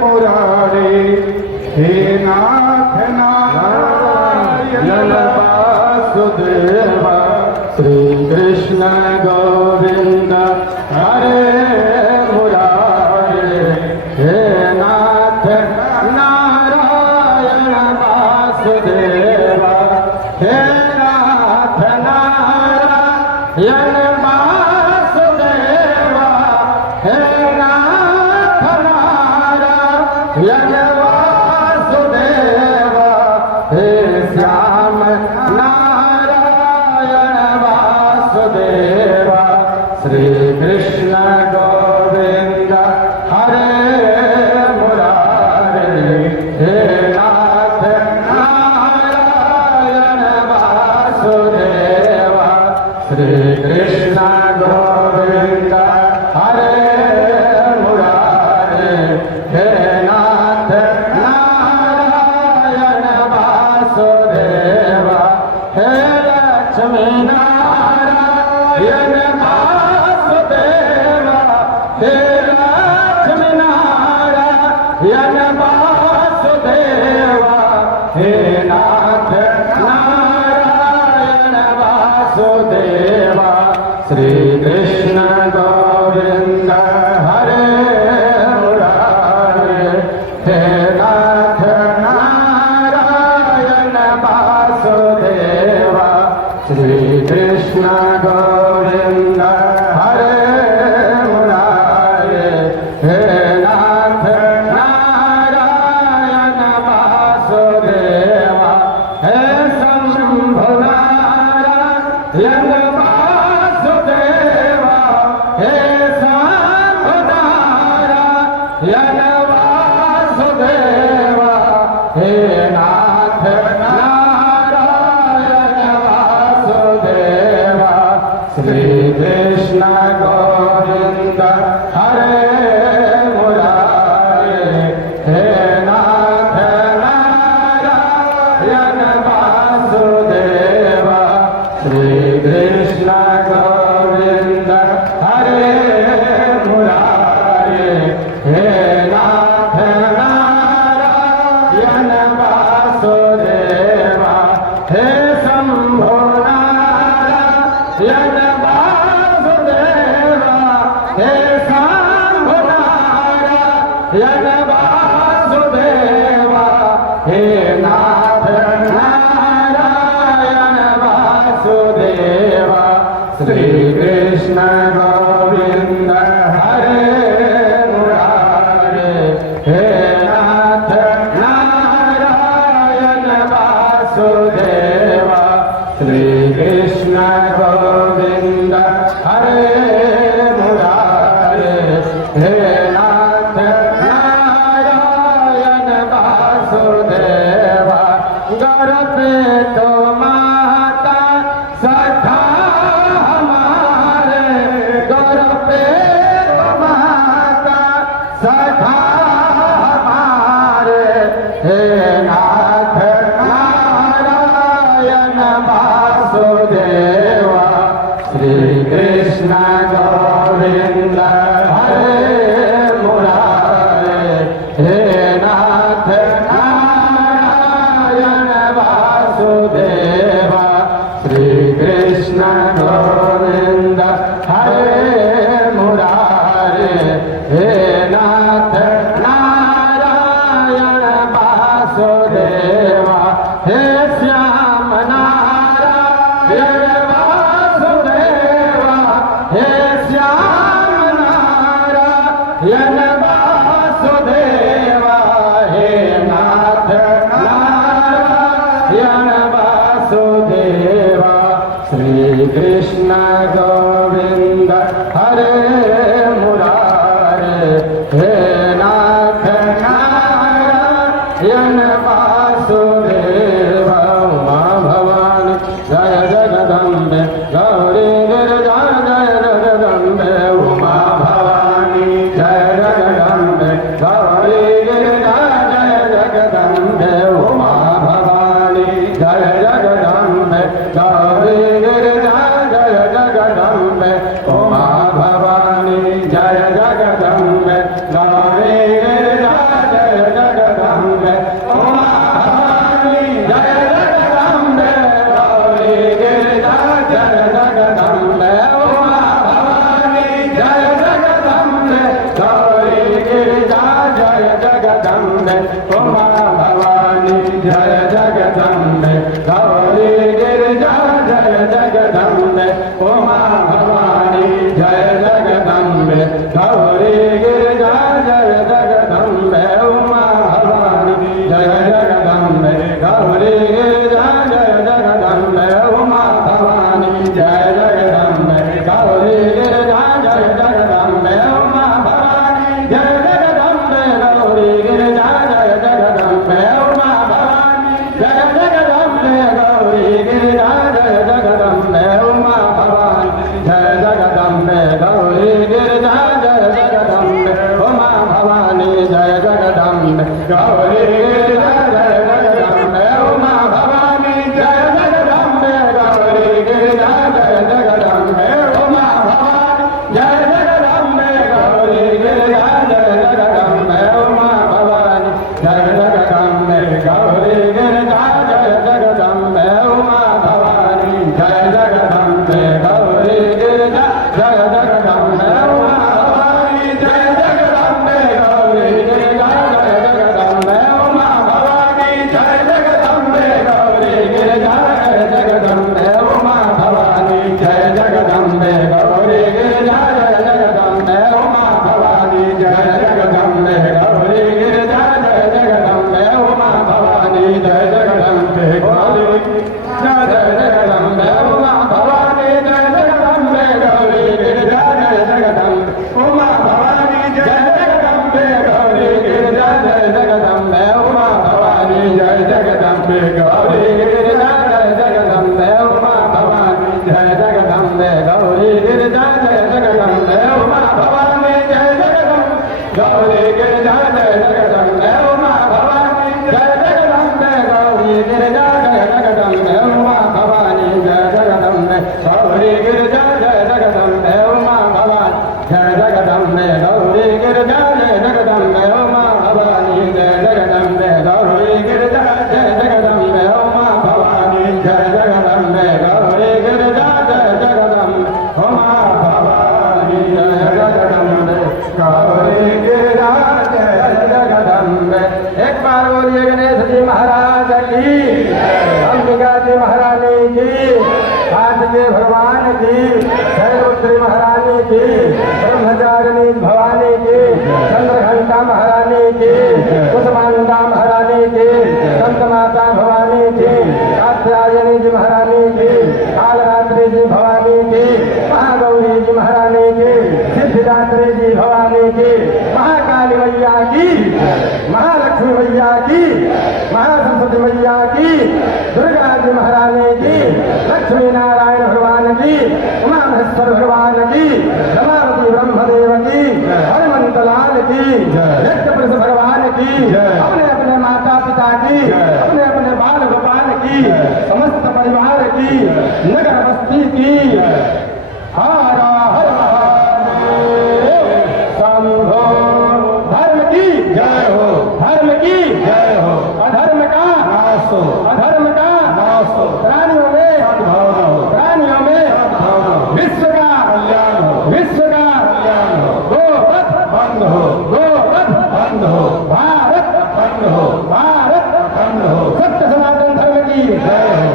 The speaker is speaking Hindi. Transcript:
मुरारे हे नाथ नारायण वासुदेव श्री कृष्ण गोविंद हरे मुरारे हे नाथ नारायण वासुदेव हे नाथ नारायण वासुदेव हे नाथ नारायण वासुदेव हे श्याम नारायण वासुदेव श्री कृष्ण गोविंद हरे मुरारे हे नाथ नारायण वासुदेव श्री कृष्ण गोविंद हरे मुरारे हे नाथ नारायण वासुदेव हे लक्ष्मी नारायण वासुदेव हे लक्ष्मी नारायण वासुदेव हे नाथ नारायण वासुदेव श्री कृष्ण गोविंद हरे मुरारे हे नाथ नारायण वासुदेव श्री कृष्ण गोविंद हरे मुरारे हे नाथ नारायण वासुदेव हे शंभु नारायण वासुदेव हे शंभु नारायण वासुदेव हे नाथ नारायण वासुदेव श्री कृष्ण गोविंद हरे मुरारे हे नाथ नारायण वासुदेव श्री कृष्ण गोविंद हरे मुरारे हे नाथ नारायण वासुदेव हे शंभु नारायण वासुदेव हे शंभु नारायण वासुदेव हे नाथ नारायण वासुदेव श्री कृष्ण गोविंद हरे मुरारे हे नाथ नारायण वासुदेव श्री कृष्ण गोविंद हरे मुरारे हे नाथ नारायण वासुदेव गौर पे तो माता सखा हमारे गौर पे तो माता सखा हमारे हे नाथ नारायण वासुदेव श्री कृष्ण गोविंद हरे मुरारे हे नाथ नारायण वासुदेव श्री कृष्ण गोविंद हरे मुरारे हे नाथ जय जगदम्बे गौरी गिरिजा जय जगदम्बे उमा भवानी जय जगदम्बे गौरी गिरिजा जय जगदम्बे उमा भवानी जय जगदम्बे गौरी गिरिजा जय जगदम्बे उमा भवानी जय जगदम्बे गौरी गिरिजा जय जगदम्बे उमा भवानी जय जगदम्बे गौरी गिरिजा जय जगदम्बे उमा भवानी जय जगदम्बे गौरी गिरिजा जय जगदम्बे उमा भवानी जय जगदम्बे गौरी गिरिजा जय जगदम्बे उमा भवानी जय जगदम्बे गौरी गिरिजा जय जगदम्बे उमा भवानी जय जगदम्बे गौरी गिरिजा जय जगदम्बे उमा भवानी जय जगदम्बे गौरी गिरिजा जय जगदम्बे उमा भवानी जय जगदम्बे गौरी गिरिजा जय जगदम्बे उमा भवानी जय जगदम्बे गौरी गिरिजा जय जगदम्बे उमा भवानी जय जगदम्बे गौरी गिरिजा जय जगदम्बे उमा भवानी जय जगदम्बे गौरी गिरिजा जय जगदम्बे उमा भवानी जय जगदम्बे गौरी गिरिजा जय जगदम्बे उमा भवानी जय जगदम्बे गौरी गिरिजा जय जगदम्बे उमा भवानी जय जगदम्बे गौरी गिरिजा जय जगदम्बे उमा भवानी जय जगदम्बे गौरी गिरिजा जय जगदम्बे उमा भवानी जय जगदम्बे गौरी गिरिजा जय जगदम्बे उमा भवानी जय जगदम्बे गौरी गिरिजा जय जगदम्बे उमा भवानी जय जगदम्बे गौरी गिरिजा जय जगदम्बे उमा भवानी जय जगदम्बे गौरी गिरिजा जय जगदम्बे उमा भवानी जय जगदम्बे गौरी गिरिजा जय जगदम्बे उमा भवानी जय जगदम्बे गौरी गिरिजा जय जगदम्बे उमा भवानी जय जगदम्बे गौरी गिरिजा जय जगदम्बे उमा भवानी जय जगदम्बे गौरी गिरिजा जय जगदम्बे उमा भवानी जय जगदम्बे गौरी गिरिजा जय जगदम्बे उमा भवानी जय जगदम्बे गौरी गिरिजा जय जगदम्बे। एक बार बोलिए गणेश जी महाराज की, अंबिका जी महारानी की, कार्तिकेय भगवान की, शैलपुत्री महारानी की, ब्रह्मचारिणी भवानी की, चंद्रघंटा महारानी की, कुसमांडा महारानी की, संत माता भवानी की, कात्यायनी जी महारानी की, कालरात्रि जी भवानी की, महागौरी जी महारानी की, सिद्धिदात्री जी भवानी की, महाकाली मैया की, महालक्ष्मी मैया की, महासरस्वती मैया की, दुर्गा जी महारानी की, लक्ष्मी नारायण भगवान की, उमा महेश्वर भगवान की, रमावती ब्रह्मदेव की, हनुमंत लाल की, यज्ञपुरुष भगवान की, अपने अपने माता पिता की, अपने अपने बाल गोपाल की, समस्त परिवार की, नगर बस्ती की, हर हर महादेव शंभो। धर्म की जय हो, धर्म की जय हो, अधर्म का नाश हो, अधर्म का नाश हो, प्राणियों में सद्भावना हो, प्राणियों में सद्भावना हो, विश्व का कल्याण हो, विश्व का कल्याण हो, गोवध बंद हो, गोवध बंद हो, भारत अखंड हो, भारत अखंड हो, सत्य सनातन धर्म की जय हो।